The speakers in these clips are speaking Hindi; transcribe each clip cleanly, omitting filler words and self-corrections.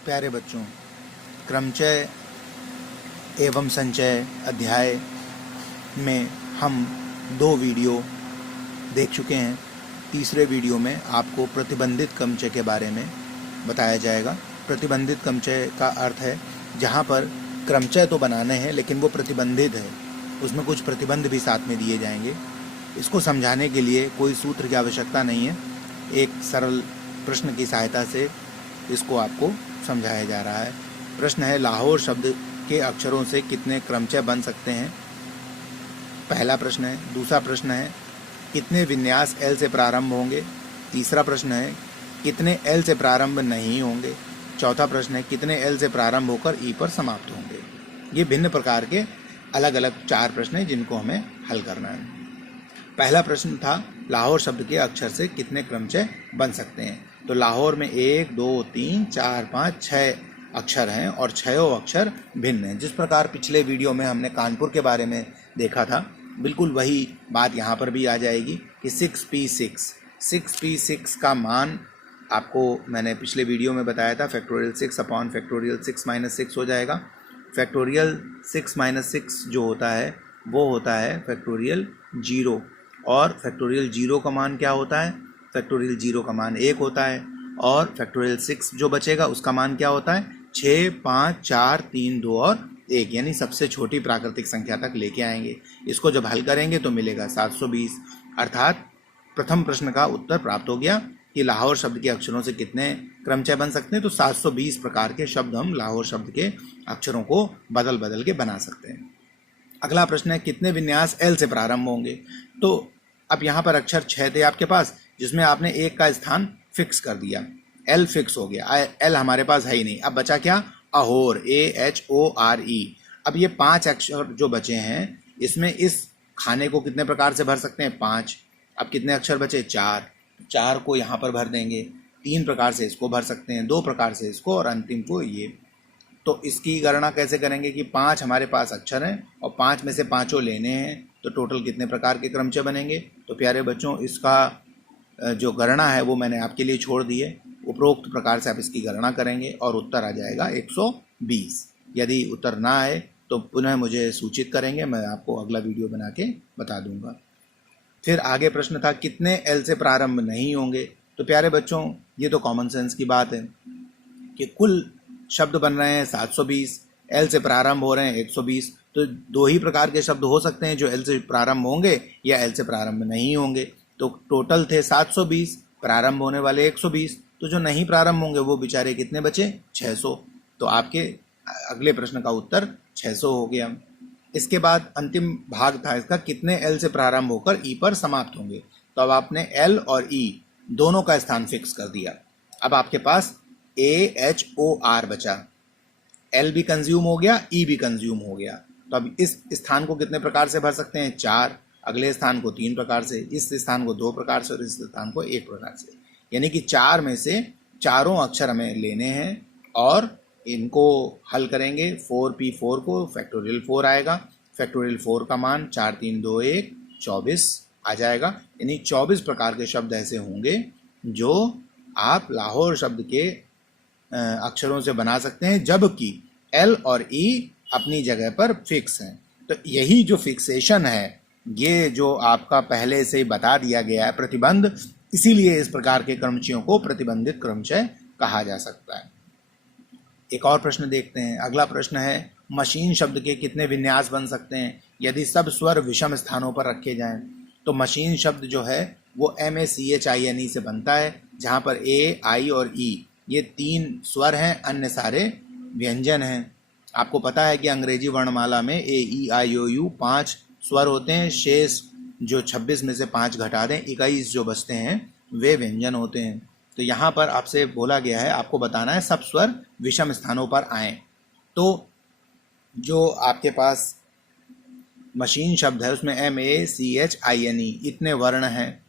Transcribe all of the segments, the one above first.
प्यारे बच्चों, क्रमचय एवं संचय अध्याय में हम 2 वीडियो देख चुके हैं। तीसरे वीडियो में आपको प्रतिबंधित क्रमचय के बारे में बताया जाएगा। प्रतिबंधित क्रमचय का अर्थ है जहाँ पर क्रमचय तो बनाने हैं लेकिन वो प्रतिबंधित है, उसमें कुछ प्रतिबंध भी साथ में दिए जाएंगे। इसको समझाने के लिए कोई सूत्र की आवश्यकता नहीं है, एक सरल प्रश्न की सहायता से इसको आपको समझाया जा रहा है। प्रश्न है, लाहौर शब्द के अक्षरों से कितने क्रमचय बन सकते हैं? पहला प्रश्न है। दूसरा प्रश्न है, कितने विन्यास एल से प्रारंभ होंगे? तीसरा प्रश्न है, कितने एल से प्रारंभ नहीं होंगे? चौथा प्रश्न है, कितने एल से प्रारंभ होकर ई पर समाप्त होंगे? ये भिन्न प्रकार के अलग अलग 4 प्रश्न हैं जिनको हमें हल करना है। पहला प्रश्न था, लाहौर शब्द के अक्षर से कितने क्रमचय बन सकते हैं? तो लाहौर में 1, 2, 3, 4, 5, 6 अक्षर हैं और 6 अक्षर भिन्न हैं। जिस प्रकार पिछले वीडियो में हमने कानपुर के बारे में देखा था, बिल्कुल वही बात यहाँ पर भी आ जाएगी कि 6p6 का मान आपको मैंने पिछले वीडियो में बताया था, फैक्टोरियल 6 अपॉन फैक्टोरियल 6 माइनस 6 हो जाएगा। फैक्टोरियल 6 माइनस 6 जो होता है वो होता है फैक्टोरियल 0, और फैक्टोरियल 0 का मान क्या होता है? फैक्टोरियल 0 का मान 1 होता है, और फैक्टोरियल 6 जो बचेगा उसका मान क्या होता है? 6, 5, 4, 3, 2 और 1, यानी सबसे छोटी प्राकृतिक संख्या तक लेके आएंगे। इसको जब हल करेंगे तो मिलेगा 720। अर्थात प्रथम प्रश्न का उत्तर प्राप्त हो गया कि लाहौर शब्द के अक्षरों से कितने क्रमचय बन सकते हैं। तो 720 प्रकार के शब्द हम लाहौर शब्द के अक्षरों को बदल बदल के बना सकते हैं। अगला प्रश्न है, कितने विन्यास एल से प्रारंभ होंगे? तो अब यहाँ पर अक्षर 6 थे आपके पास, जिसमें आपने 1 का स्थान फिक्स कर दिया, एल फिक्स हो गया, एल हमारे पास है ही नहीं। अब बचा क्या? अहोर, AHORE। अब ये 5 अक्षर जो बचे हैं, इसमें इस खाने को कितने प्रकार से भर सकते हैं? 5। अब कितने अक्षर बचे? 4 को यहाँ पर भर देंगे। 3 प्रकार से इसको भर सकते हैं, 2 प्रकार से इसको, और अंतिम को ये। तो इसकी गणना कैसे करेंगे कि 5 हमारे पास अक्षर हैं और 5 में से 5 लेने हैं, तो टोटल कितने प्रकार के क्रमचय बनेंगे? तो प्यारे बच्चों, इसका जो गणना है वो मैंने आपके लिए छोड़ दी है। उपरोक्त प्रकार से आप इसकी गणना करेंगे और उत्तर आ जाएगा 120। यदि उत्तर ना आए तो पुनः मुझे सूचित करेंगे, मैं आपको अगला वीडियो बना के बता दूंगा। फिर आगे प्रश्न था, कितने एल से प्रारंभ नहीं होंगे? तो प्यारे बच्चों, ये तो कॉमन सेंस की बात है कि कुल शब्द बन रहे हैं 720, एल से प्रारंभ हो रहे हैं 120, तो 2 ही प्रकार के शब्द हो सकते हैं, जो एल से प्रारंभ होंगे या एल से प्रारंभ नहीं होंगे। तो टोटल थे 720, प्रारंभ होने वाले 120, तो जो नहीं प्रारंभ होंगे वो बेचारे कितने बचे? 600। तो आपके अगले प्रश्न का उत्तर 600 हो गया। इसके बाद अंतिम भाग था इसका, कितने एल से प्रारंभ होकर ई पर समाप्त होंगे? तो अब आपने एल और ई दोनों का स्थान फिक्स कर दिया। अब आपके पास AHOR बचा, एल भी कंज्यूम हो गया, ई भी कंज्यूम हो गया। तो अब इस स्थान को कितने प्रकार से भर सकते हैं? 4। अगले स्थान को 3 प्रकार से, इस स्थान को 2 प्रकार से और इस स्थान को 1 प्रकार से। यानी कि 4 में से चारों अक्षर हमें लेने हैं और इनको हल करेंगे। 4p4 को फैक्टोरियल 4 आएगा, फैक्टोरियल 4 का मान 4, 3, 2, 1, 24 आ जाएगा। यानी 24 प्रकार के शब्द ऐसे होंगे जो आप लाहौर शब्द के अक्षरों से बना सकते हैं, जबकि एल और ई अपनी जगह पर फिक्स हैं। तो यही जो फिक्सेशन है, ये जो आपका पहले से ही बता दिया गया है प्रतिबंध, इसीलिए इस प्रकार के क्रमचयों को प्रतिबंधित क्रमचय कहा जा सकता है। एक और प्रश्न देखते हैं। अगला प्रश्न है, मशीन शब्द के कितने विन्यास बन सकते हैं यदि सब स्वर विषम स्थानों पर रखे जाएं? तो मशीन शब्द जो है वो MACHINE से बनता है, जहाँ पर A, I और E ये 3 स्वर हैं, अन्य सारे व्यंजन हैं। आपको पता है कि अंग्रेजी वर्णमाला में A, E, I, O, U 5 स्वर होते हैं, शेष जो 26 में से 5 घटा दें 21 जो बचते हैं वे व्यंजन होते हैं। तो यहाँ पर आपसे बोला गया है, आपको बताना है सब स्वर विषम स्थानों पर आएँ। तो जो आपके पास मशीन शब्द है उसमें MACHINE इतने वर्ण हैं,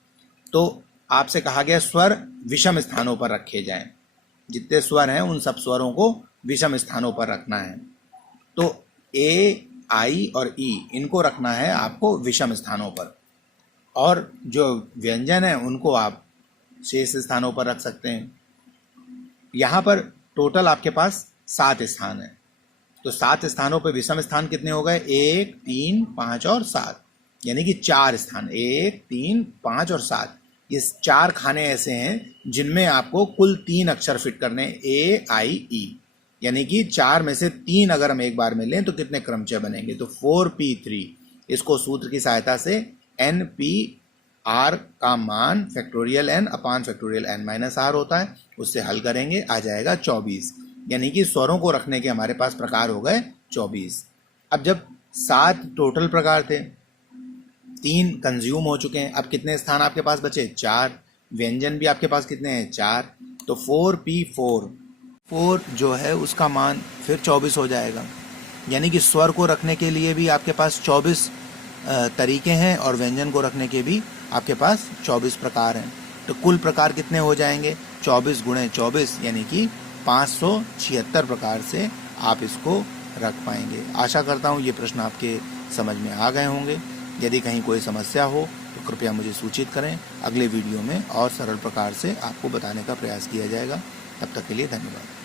तो आपसे कहा गया स्वर विषम स्थानों पर रखे जाएं। जितने स्वर हैं उन सब स्वरों को विषम स्थानों पर रखना है। तो A, I और E इनको रखना है आपको विषम स्थानों पर, और जो व्यंजन है उनको आप शेष स्थानों पर रख सकते हैं। यहाँ पर टोटल आपके पास 7 स्थान है। तो 7 स्थानों पे विषम स्थान कितने हो गए? 1, 3, 5 और 7, यानी कि 4 स्थान, 1, 3, 5 और 7। ये 4 खाने ऐसे हैं जिनमें आपको कुल 3 अक्षर फिट करने, A, I, E, यानी कि 4 में से 3 अगर हम एक बार में लें तो कितने क्रमचय बनेंगे? तो 4p3। इसको सूत्र की सहायता से NPR का मान फैक्टोरियल n अपान फैक्टोरियल n माइनस r होता है, उससे हल करेंगे, आ जाएगा 24। यानी कि स्वरों को रखने के हमारे पास प्रकार हो गए 24। अब जब 7 टोटल प्रकार थे, 3 कंज्यूम हो चुके हैं, अब कितने स्थान आपके पास बचे? 4। व्यंजन भी आपके पास कितने हैं? 4। तो 4p4, 4 जो है उसका मान फिर 24 हो जाएगा। यानी कि स्वर को रखने के लिए भी आपके पास 24 तरीके हैं और व्यंजन को रखने के भी आपके पास 24 प्रकार हैं। तो कुल प्रकार कितने हो जाएंगे? 24 गुणे 24, यानी कि 576 प्रकार से आप इसको रख पाएंगे। आशा करता हूँ ये प्रश्न आपके समझ में आ गए होंगे। यदि कहीं कोई समस्या हो तो कृपया मुझे सूचित करें। अगले वीडियो में और सरल प्रकार से आपको बताने का प्रयास किया जाएगा। तब तक के लिए धन्यवाद।